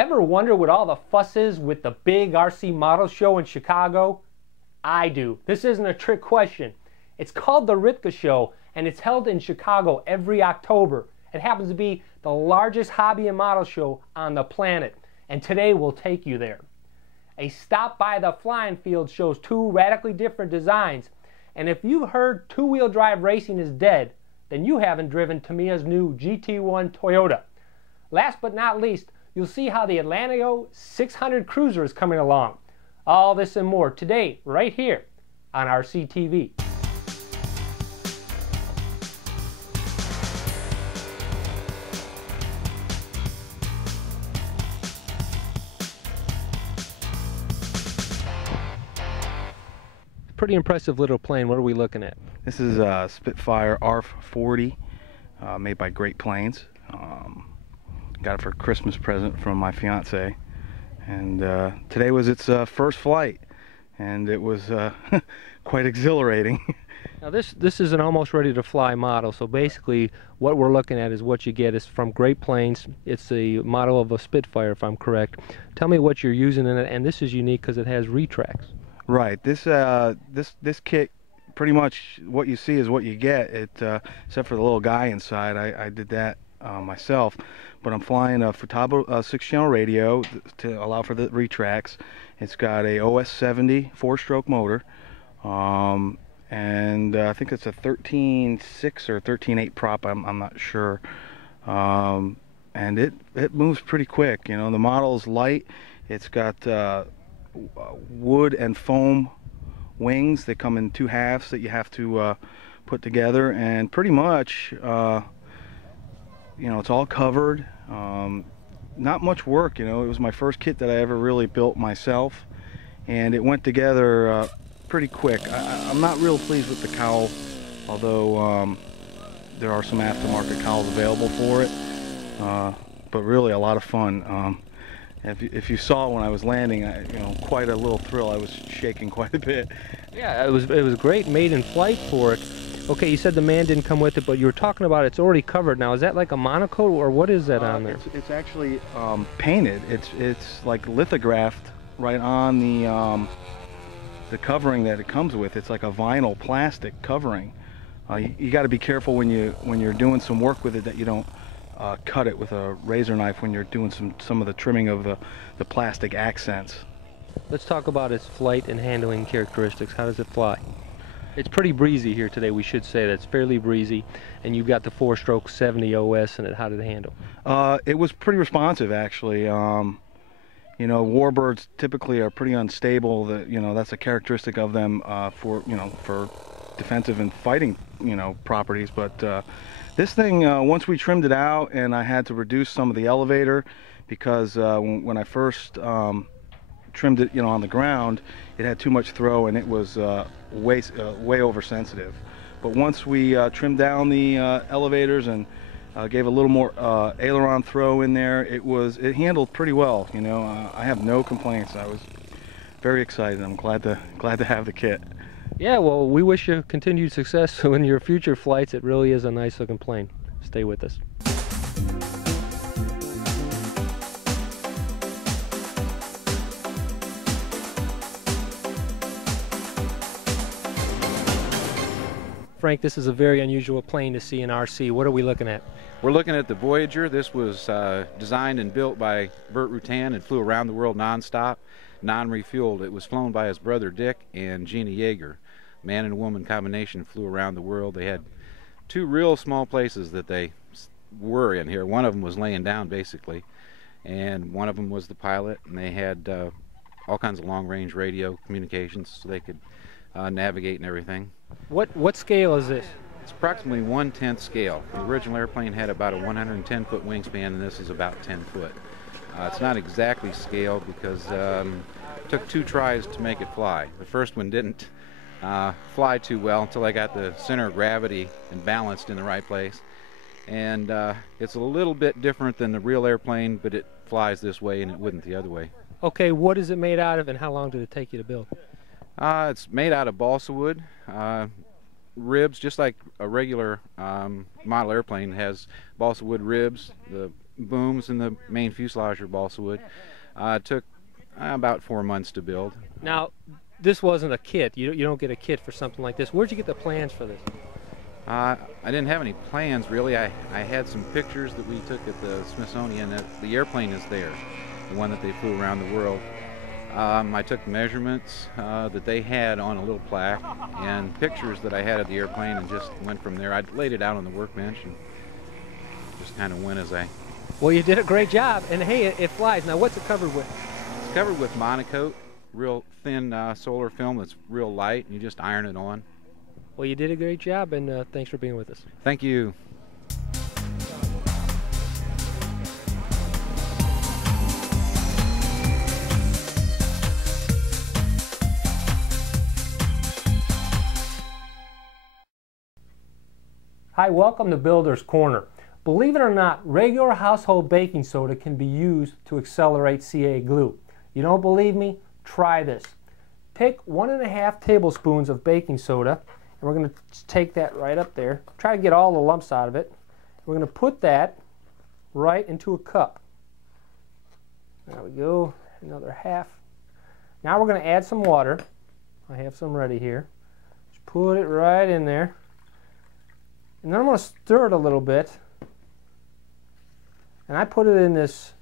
Ever wonder what all the fuss is with the big RC model show in Chicago? I do. This isn't a trick question. It's called the RCTV Show, and it's held in Chicago every October. It happens to be the largest hobby and model show on the planet, and today we'll take you there. A stop by the flying field shows two radically different designs, and if you've heard two-wheel drive racing is dead, then you haven't driven Tamiya's new GT1 Toyota. Last but not least, you'll see how the Atlantico 600 Cruiser is coming along. All this and more today, right here on RCTV. Pretty impressive little plane. What are we looking at? This is a Spitfire R40 made by Great Plains. Got it for a Christmas present from my fiance, and today was its first flight, and it was quite exhilarating. Now this is an almost ready to fly model, so basically what we're looking at is what you get is from Great Plains. It's the model of a Spitfire, if I'm correct. Tell me what you're using in it, and this is unique because it has retracts. Right. This kit, pretty much what you see is what you get. Except for the little guy inside. I did that myself, but I'm flying a Futaba 6-channel radio to allow for the retracts. It's got a OS70 4-stroke motor, and I think it's a 13.6 or 13.8 prop. I'm not sure, and it moves pretty quick. You know, the model's light. It's got wood and foam wings. They come in two halves that you have to put together, and pretty much you know, it's all covered. Not much work, you know. It was my first kit that I ever really built myself, and it went together pretty quick. I'm not real pleased with the cowl, although there are some aftermarket cowls available for it, but really a lot of fun. If you saw when I was landing, you know, quite a little thrill. I was shaking quite a bit. Yeah, it was great, made in flight for it. Okay, you said the man didn't come with it, but you were talking about it's already covered. Now, is that like a monocoat, or what is that on there? It's actually painted. It's like lithographed right on the covering that it comes with. It's like a vinyl plastic covering. You got to be careful when you're doing some work with it that you don't cut it with a razor knife when you're doing some of the trimming of the plastic accents. Let's talk about its flight and handling characteristics. How does it fly? It's pretty breezy here today, we should say. That's fairly breezy, and you've got the 4-stroke 70 OS in it. How did it handle? It was pretty responsive, actually. You know, warbirds typically are pretty unstable. You know, that's a characteristic of them for defensive and fighting, you know, properties. But this thing, once we trimmed it out, and I had to reduce some of the elevator because when I first trimmed it, you know, on the ground, it had too much throw, and it was way oversensitive. But once we trimmed down the elevators and gave a little more aileron throw in there, it handled pretty well. You know, I have no complaints. I was very excited. I'm glad to have the kit. Yeah, well, we wish you continued success in your future flights. It really is a nice looking plane. Stay with us. Frank, this is a very unusual plane to see in RC. What are we looking at? We're looking at the Voyager. This was designed and built by Burt Rutan and flew around the world non-stop, non-refueled. It was flown by his brother Dick and Gina Yeager. Man and woman combination, flew around the world. They had two real small places that they were in here. One of them was laying down, basically, and one of them was the pilot, and they had all kinds of long-range radio communications so they could navigate and everything. What scale is this? It's approximately 1/10 scale. The original airplane had about a 110-foot wingspan, and this is about 10 foot. It's not exactly scaled because it took 2 tries to make it fly. The first one didn't fly too well until I got the center of gravity and balanced in the right place. And it's a little bit different than the real airplane, but it flies this way and it wouldn't the other way. Okay, what is it made out of, and how long did it take you to build? It's made out of balsa wood, ribs, just like a regular model airplane has balsa wood ribs. The booms and the main fuselage are balsa wood. It took about 4 months to build. Now, this wasn't a kit. You don't get a kit for something like this. Where'd you get the plans for this? I didn't have any plans really. I had some pictures that we took at the Smithsonian. The airplane is there, the one that they flew around the world. I took measurements that they had on a little plaque and pictures that I had of the airplane and just went from there. I laid it out on the workbench and just kind of went as I... Well, you did a great job, and hey, it flies. Now, what's it covered with? It's covered with monocoat, real thin solar film that's real light, and you just iron it on. Well, you did a great job, and thanks for being with us. Thank you. Hi, welcome to Builder's Corner. Believe it or not, regular household baking soda can be used to accelerate CA glue. You don't believe me? Try this. Take 1.5 tablespoons of baking soda, and we're going to take that right up there. Try to get all the lumps out of it. We're going to put that right into a cup. There we go, another half. Now we're going to add some water. I have some ready here. Just put it right in there. And then I'm going to stir it a little bit. And I put it in this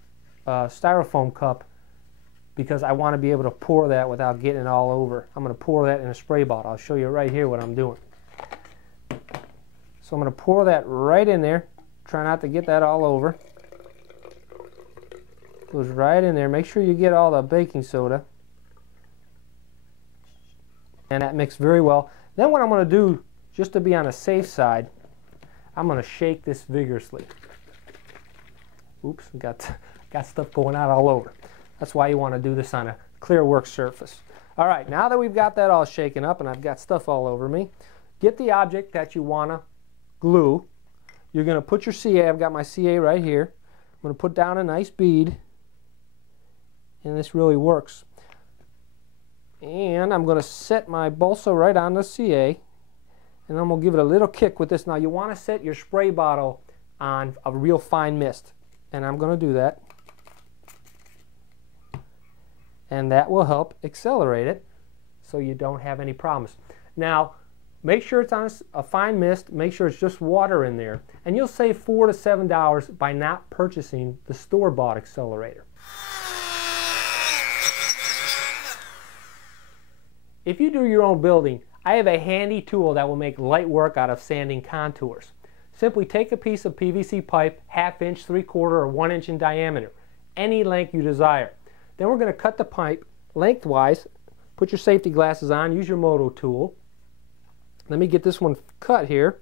styrofoam cup because I want to be able to pour that without getting it all over. I'm going to pour that in a spray bottle. I'll show you right here what I'm doing. So I'm going to pour that right in there. Try not to get that all over. Goes right in there. Make sure you get all the baking soda. And that mixed very well. Then what I'm going to do, just to be on the safe side, I'm going to shake this vigorously. Oops, got stuff going out all over. That's why you want to do this on a clear work surface. All right, now that we've got that all shaken up and I've got stuff all over me, get the object that you want to glue. You're going to put your CA, I've got my CA right here. I'm going to put down a nice bead, and this really works. And I'm going to set my balsa right on the CA, and I'm going to give it a little kick with this. Now you want to set your spray bottle on a real fine mist, and I'm going to do that. And that will help accelerate it so you don't have any problems. Now, make sure it's on a fine mist. Make sure it's just water in there. And you'll save $4 to $7 by not purchasing the store-bought accelerator. If you do your own building, I have a handy tool that will make light work out of sanding contours. Simply take a piece of PVC pipe, 1/2 inch, 3/4, or 1 inch in diameter, any length you desire. Then we're going to cut the pipe lengthwise. Put your safety glasses on, use your moto tool. Let me get this one cut here.